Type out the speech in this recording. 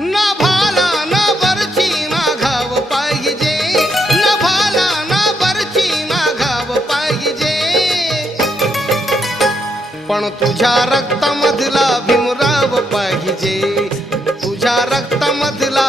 ना भाला ना बरची ना घाव पाहिजे, ना भाला ना बरची ना घाव पाहिजे, पण तुझ्या रक्तामधला भीमराव पाहिजे, तुझ्या रक्तामधला